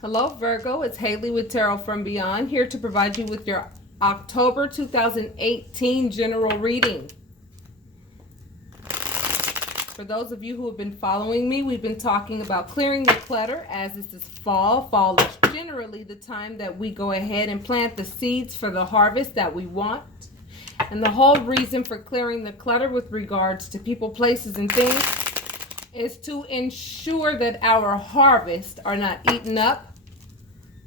Hello Virgo, it's Haley with Tarot from Beyond, here to provide you with your October 2018 general reading. For those of you who have been following me, we've been talking about clearing the clutter as this is fall. Fall is generally the time that we go ahead and plant the seeds for the harvest that we want. And the whole reason for clearing the clutter with regards to people, places, and things is to ensure that our harvests are not eaten up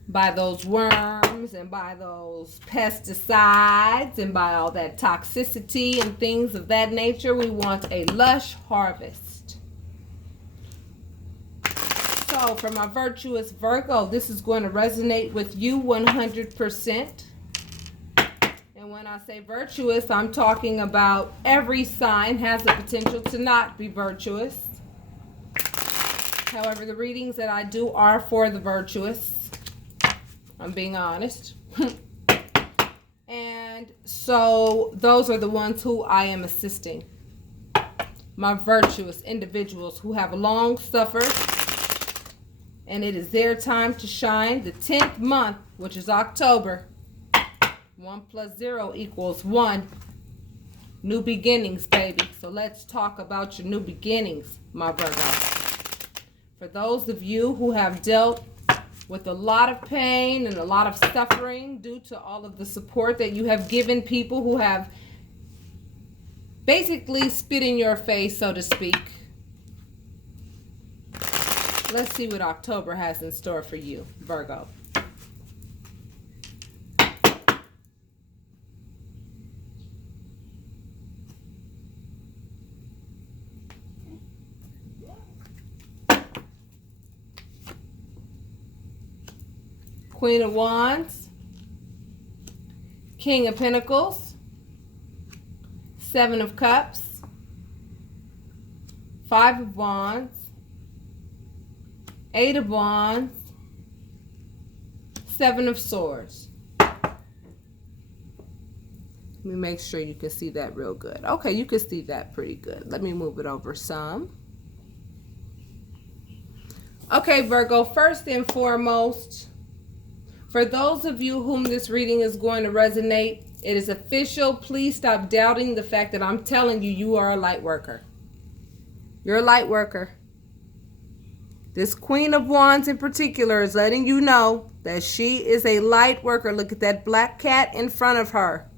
by those worms and by those pesticides and by all that toxicity and things of that nature. We want a lush harvest. So for my virtuous Virgo, this is going to resonate with you 100%. And when I say virtuous, I'm talking about every sign has the potential to not be virtuous. However, the readings that I do are for the virtuous. I'm being honest. And so those are the ones who I am assisting. My virtuous individuals who have long suffered. And it is their time to shine. The 10th month, which is October. 1 + 0 = 1. New beginnings, baby. So let's talk about your new beginnings, my Virgo. For those of you who have dealt with a lot of pain and a lot of suffering due to all of the support that you have given people who have basically spit in your face, so to speak. Let's see what October has in store for you, Virgo. Queen of Wands, King of Pentacles, 7 of Cups, 5 of Wands, 8 of Wands, 7 of Swords. Let me make sure you can see that real good. Okay, you can see that pretty good. Let me move it over some. Okay, Virgo, first and foremost, for those of you whom this reading is going to resonate, it is official. Please stop doubting the fact that I'm telling you, you are a light worker. You're a light worker. This Queen of Wands in particular is letting you know that she is a light worker. Look at that black cat in front of her.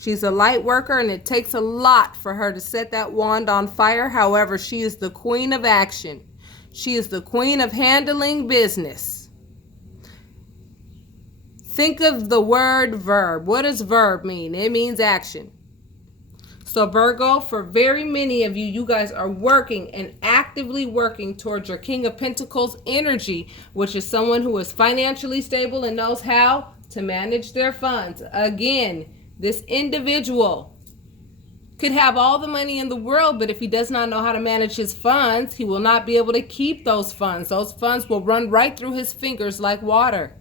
She's a light worker, and it takes a lot for her to set that wand on fire. However, she is the queen of action. She is the queen of handling business. Think of the word verb. What does verb mean? It means action. So Virgo, for very many of you, you guys are working and actively working towards your King of Pentacles energy, which is someone who is financially stable and knows how to manage their funds. Again, this individual could have all the money in the world, but if he does not know how to manage his funds, he will not be able to keep those funds. Those funds will run right through his fingers like water.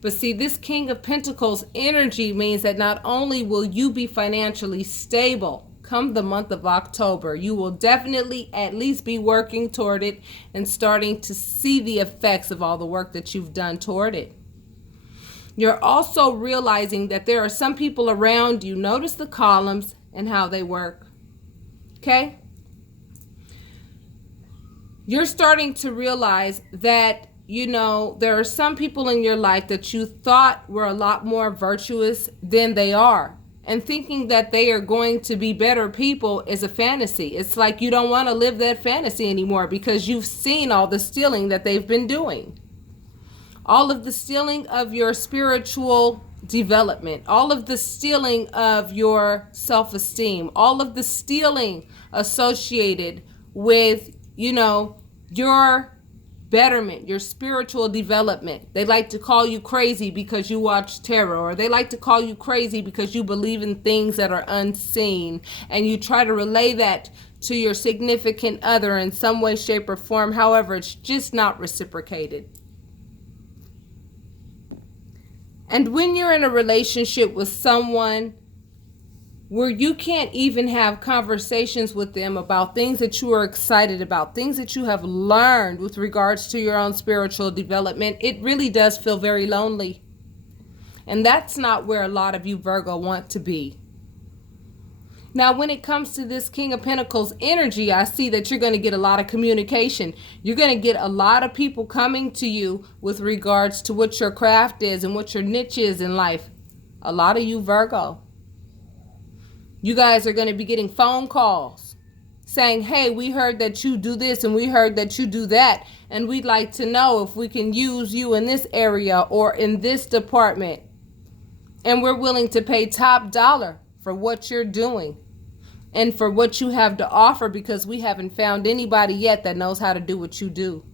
But see, this King of Pentacles energy means that not only will you be financially stable come the month of October, you will definitely at least be working toward it and starting to see the effects of all the work that you've done toward it. You're also realizing that there are some people around you. Notice the columns and how they work. Okay? You're starting to realize that there are some people in your life that you thought were a lot more virtuous than they are. And thinking that they are going to be better people is a fantasy. It's like you don't want to live that fantasy anymore because you've seen all the stealing that they've been doing. All of the stealing of your spiritual development, all of the stealing of your self-esteem, all of the stealing associated with, your betterment, your spiritual development. They like to call you crazy because you watch tarot, or they like to call you crazy because you believe in things that are unseen, and you try to relay that to your significant other in some way, shape, or form. However, it's just not reciprocated. And when you're in a relationship with someone where you can't even have conversations with them about things that you are excited about, things that you have learned with regards to your own spiritual development, it really does feel very lonely. And that's not where a lot of you Virgo want to be. Now, when it comes to this King of Pentacles energy, I see that you're going to get a lot of communication. You're going to get a lot of people coming to you with regards to what your craft is and what your niche is in life. A lot of you Virgo. You guys are going to be getting phone calls saying, hey, we heard that you do this and we heard that you do that. And we'd like to know if we can use you in this area or in this department. And we're willing to pay top dollar for what you're doing and for what you have to offer, because we haven't found anybody yet that knows how to do what you do.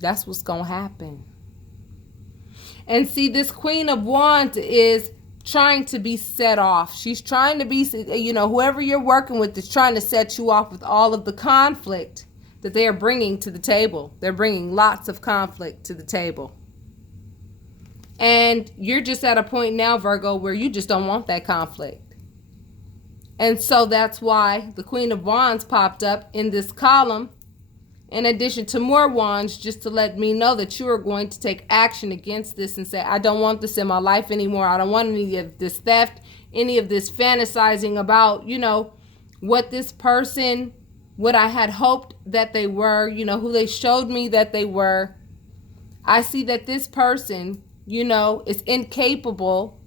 That's what's going to happen. And see, this Queen of Wands is trying to be set off. She's trying to be, whoever you're working with is trying to set you off with all of the conflict that they are bringing to the table. They're bringing lots of conflict to the table. And you're just at a point now, Virgo, where you just don't want that conflict. And so that's why the Queen of Wands popped up in this column, in addition to more wands, just to let me know that you are going to take action against this and say, I don't want this in my life anymore. I don't want any of this theft, any of this fantasizing about, what this person, what I had hoped that they were, who they showed me that they were. I see that this person, is incapable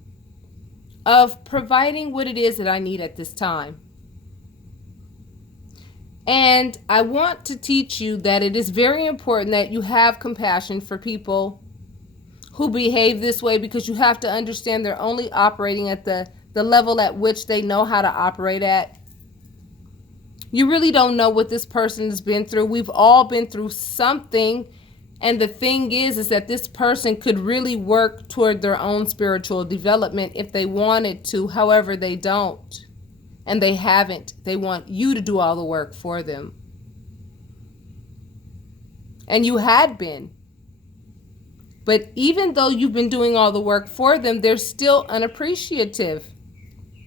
of providing what it is that I need at this time. And I want to teach you that it is very important that you have compassion for people who behave this way, because you have to understand they're only operating at the level at which they know how to operate at. You really don't know what this person has been through. We've all been through something. And the thing is that this person could really work toward their own spiritual development if they wanted to. However, they don't. And they haven't. They want you to do all the work for them. And you had been. But even though you've been doing all the work for them, they're still unappreciative.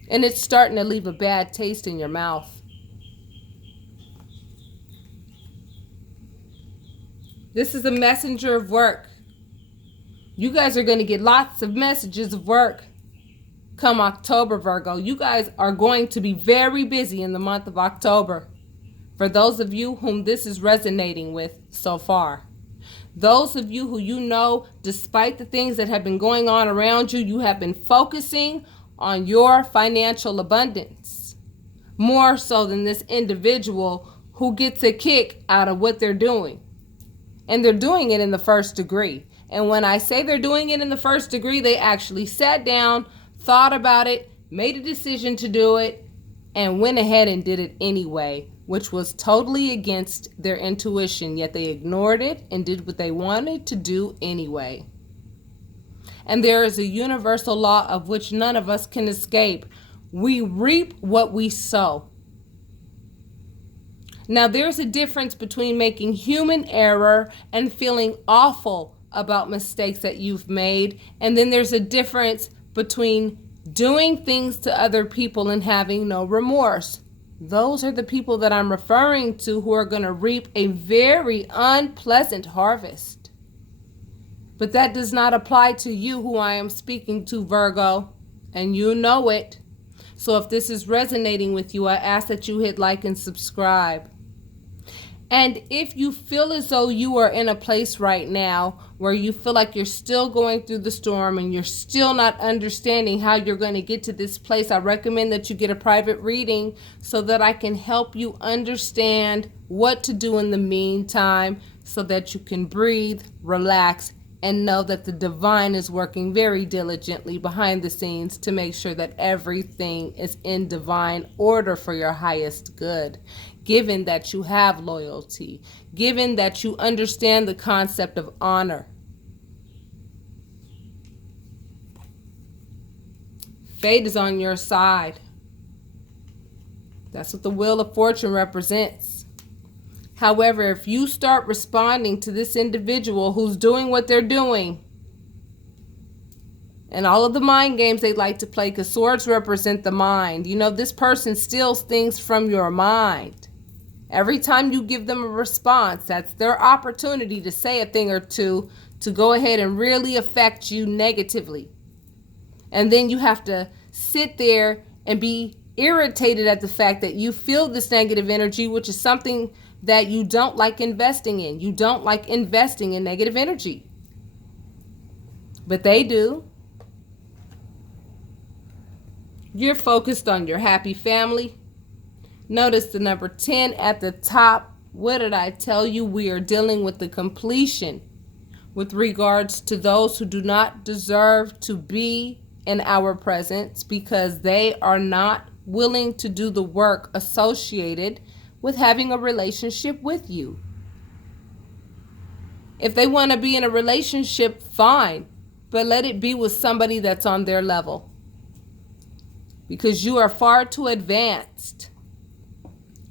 And it's starting to leave a bad taste in your mouth. This is a messenger of work. You guys are going to get lots of messages of work come October, Virgo. You guys are going to be very busy in the month of October. For those of you whom this is resonating with so far. Those of you who despite the things that have been going on around you, you have been focusing on your financial abundance. More so than this individual who gets a kick out of what they're doing. And they're doing it in the first degree. And when I say they're doing it in the first degree, they actually sat down, thought about it, made a decision to do it, and went ahead and did it anyway, which was totally against their intuition, yet they ignored it and did what they wanted to do anyway. And there is a universal law of which none of us can escape. We reap what we sow. Now, there's a difference between making human error and feeling awful about mistakes that you've made. And then there's a difference between doing things to other people and having no remorse. Those are the people that I'm referring to who are going to reap a very unpleasant harvest. But that does not apply to you, who I am speaking to, Virgo, and you know it. So if this is resonating with you, I ask that you hit like and subscribe. And if you feel as though you are in a place right now where you feel like you're still going through the storm and you're still not understanding how you're going to get to this place, I recommend that you get a private reading so that I can help you understand what to do in the meantime so that you can breathe, relax, and know that the divine is working very diligently behind the scenes to make sure that everything is in divine order for your highest good. Given that you have loyalty, given that you understand the concept of honor. Fate is on your side. That's what the Wheel of Fortune represents. However, if you start responding to this individual who's doing what they're doing, And all of the mind games they like to play, because swords represent the mind. You know, this person steals things from your mind. Every time you give them a response, that's their opportunity to say a thing or two to go ahead and really affect you negatively. And then you have to sit there and be irritated at the fact that you feel this negative energy, which is something that you don't like investing in. You don't like investing in negative energy. But they do. You're focused on your happy family. Notice the number 10 at the top. What did I tell you? We are dealing with the completion with regards to those who do not deserve to be in our presence because they are not willing to do the work associated with having a relationship with you. If they want to be in a relationship, fine, but let it be with somebody that's on their level, because you are far too advanced.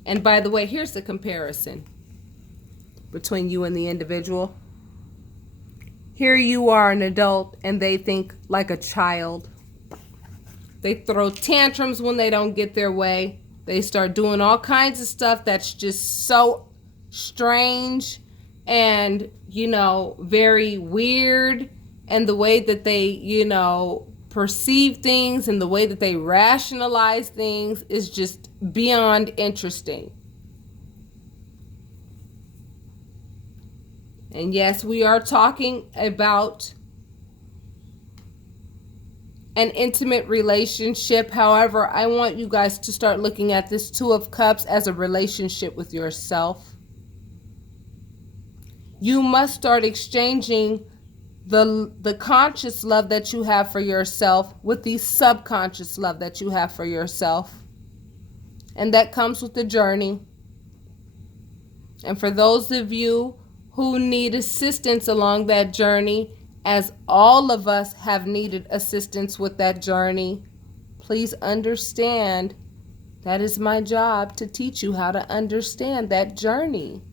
And by the way, here's the comparison between you and the individual. Here you are an adult and they think like a child. They throw tantrums when they don't get their way. They start doing all kinds of stuff that's just so strange and, very weird. And the way that they, perceive things and the way that they rationalize things is just beyond interesting. And yes, we are talking about an intimate relationship. However, I want you guys to start looking at this Two of Cups as a relationship with yourself. You must start exchanging the conscious love that you have for yourself with the subconscious love that you have for yourself. And that comes with the journey. And for those of you who need assistance along that journey, as all of us have needed assistance with that journey, please understand that is my job, to teach you how to understand that journey.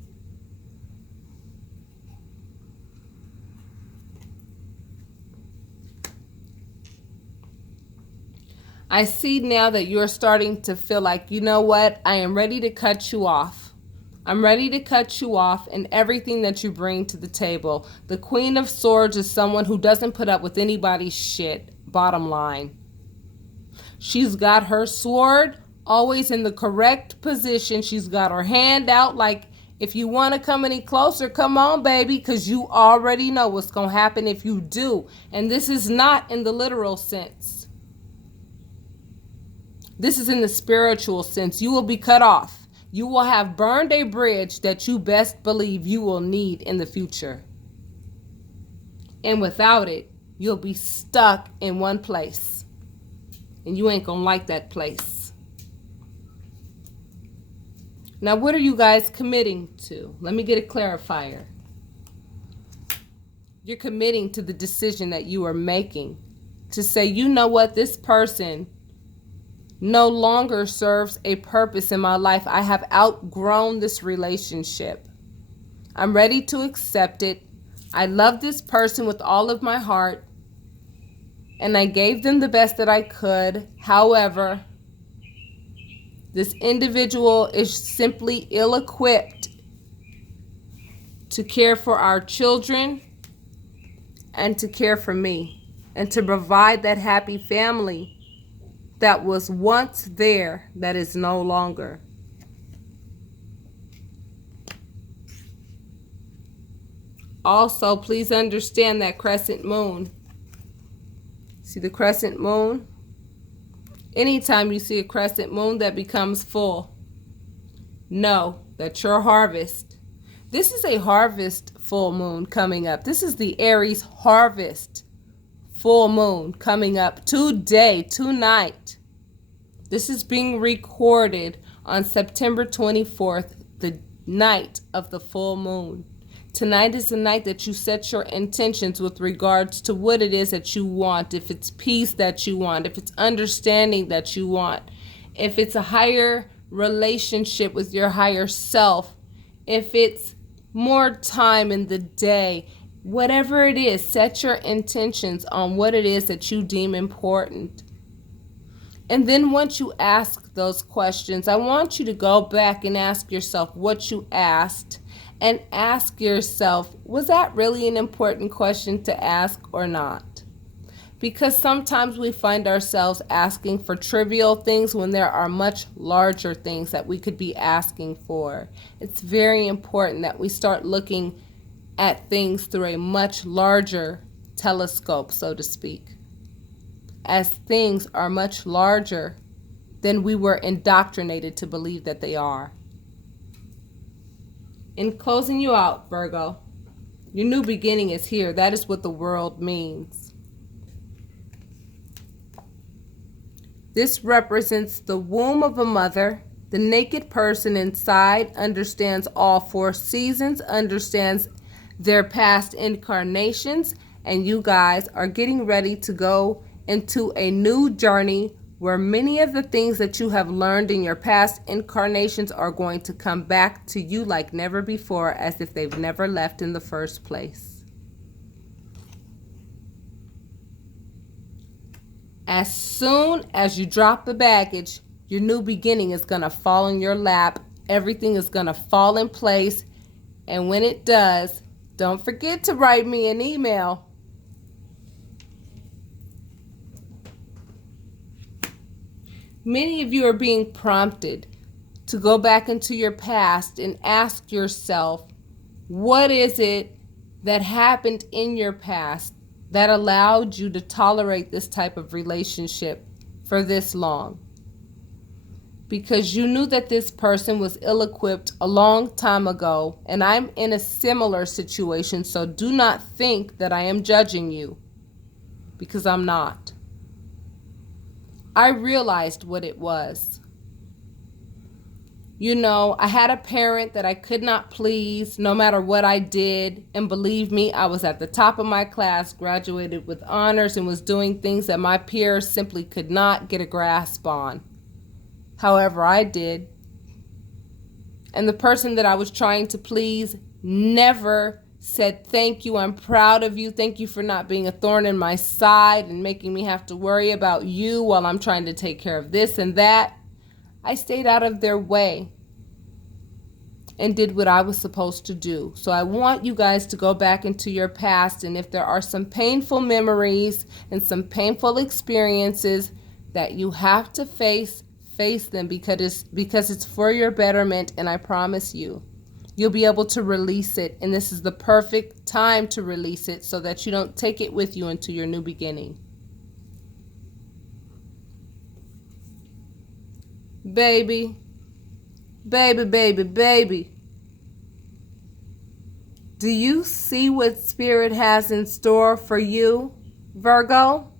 I see now that you're starting to feel like, you know what, I am ready to cut you off. I'm ready to cut you off in everything that you bring to the table. The Queen of Swords is someone who doesn't put up with anybody's shit, bottom line. She's got her sword always in the correct position. She's got her hand out like, if you want to come any closer, come on, baby, because you already know what's going to happen if you do. And this is not in the literal sense. This is in the spiritual sense. You will be cut off. You will have burned a bridge that you best believe you will need in the future. And without it, you'll be stuck in one place. And you ain't gonna like that place. Now, what are you guys committing to? Let me get a clarifier. You're committing to the decision that you are making to say, you know what, this person no longer serves a purpose in my life. I have outgrown this relationship. I'm ready to accept it. I love this person with all of my heart, and I gave them the best that I could. However, this individual is simply ill-equipped to care for our children and to care for me and to provide that happy family that was once there that is no longer. Also, please understand that crescent moon. See the crescent moon? Anytime you see a crescent moon that becomes full, know that your harvest, this is a harvest full moon coming up. This is the Aries harvest full moon coming up today, tonight. This is being recorded on September 24th, the night of the full moon. Tonight is the night that you set your intentions with regards to what it is that you want. If it's peace that you want, if it's understanding that you want, if it's a higher relationship with your higher self, if it's more time in the day, Whatever it is, set your intentions on what it is that you deem important. And then once you ask those questions, I want you to go back and ask yourself what you asked, and ask yourself, was that really an important question to ask or not? Because sometimes we find ourselves asking for trivial things when there are much larger things that we could be asking for. It's very important that we start looking at things through a much larger telescope, so to speak, as things are much larger than we were indoctrinated to believe that they are. In closing you out, Virgo, your new beginning is here. That is what the world means. This represents the womb of a mother. The naked person inside understands all four seasons, understands their past incarnations, and you guys are getting ready to go into a new journey where many of the things that you have learned in your past incarnations are going to come back to you like never before, as if they've never left in the first place. As soon as you drop the baggage, your new beginning is going to fall in your lap. Everything is going to fall in place. And when it does, don't forget to write me an email. Many of you are being prompted to go back into your past and ask yourself, what is it that happened in your past that allowed you to tolerate this type of relationship for this long? Because you knew that this person was ill-equipped a long time ago, and I'm in a similar situation, so do not think that I am judging you, because I'm not. I realized what it was. You know, I had a parent that I could not please no matter what I did. And believe me, I was at the top of my class, graduated with honors, and was doing things that my peers simply could not get a grasp on. However, I did. And the person that I was trying to please never said, thank you, I'm proud of you, thank you for not being a thorn in my side and making me have to worry about you while I'm trying to take care of this and that. I stayed out of their way and did what I was supposed to do. So I want you guys to go back into your past, and if there are some painful memories and some painful experiences that you have to face them, because it's for your betterment, and I promise you, you'll be able to release it, and this is the perfect time to release it so that you don't take it with you into your new beginning. Baby, baby, baby, baby. Do you see what Spirit has in store for you, Virgo?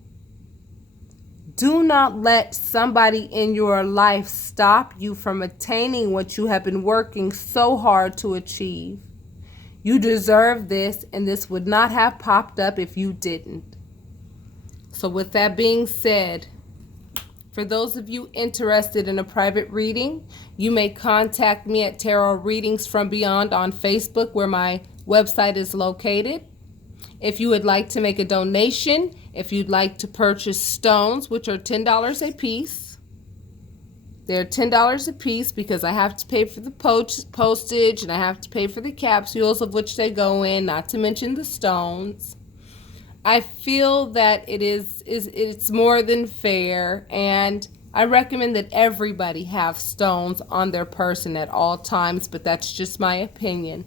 Do not let somebody in your life stop you from attaining what you have been working so hard to achieve. You deserve this, and this would not have popped up if you didn't. So with that being said, for those of you interested in a private reading, you may contact me at Tarot Readings from Beyond on Facebook, where my website is located. If you would like to make a donation, if you'd like to purchase stones, which are $10 a piece. They're $10 a piece because I have to pay for the postage and I have to pay for the capsules of which they go in, not to mention the stones. I feel that it's more than fair, and I recommend that everybody have stones on their person at all times, but that's just my opinion.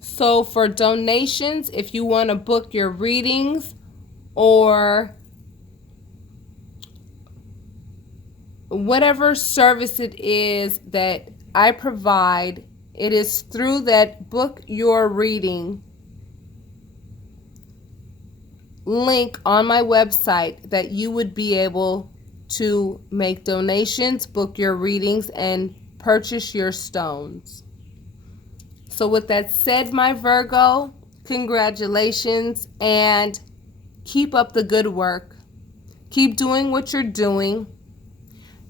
So for donations, if you want to book your readings or whatever service it is that I provide, it is through that book your reading link on my website that you would be able to make donations, book your readings, and purchase your stones. So with that said, my Virgo, congratulations, and keep up the good work. Keep doing what you're doing.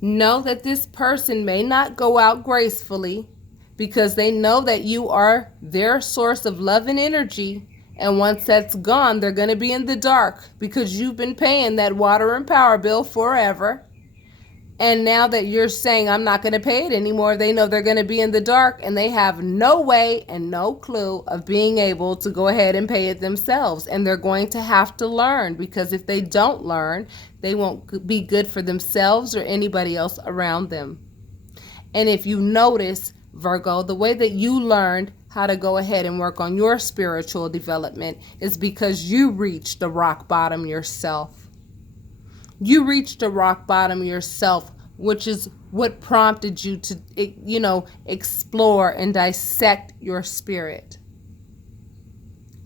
Know that this person may not go out gracefully. because they know that you are their source of love and energy. And once that's gone, they're going to be in the dark because you've been paying that water and power bill forever. And now that you're saying, I'm not going to pay it anymore, they know they're going to be in the dark, and they have no way and no clue of being able to go ahead and pay it themselves. And they're going to have to learn, because if they don't learn, they won't be good for themselves or anybody else around them. And if you notice, Virgo, the way that you learned how to go ahead and work on your spiritual development is because you reached the rock bottom yourself. You reached a rock bottom yourself, which is what prompted you to, explore and dissect your spirit.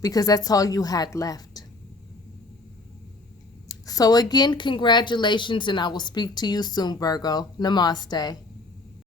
Because that's all you had left. So again, congratulations, and I will speak to you soon, Virgo. Namaste.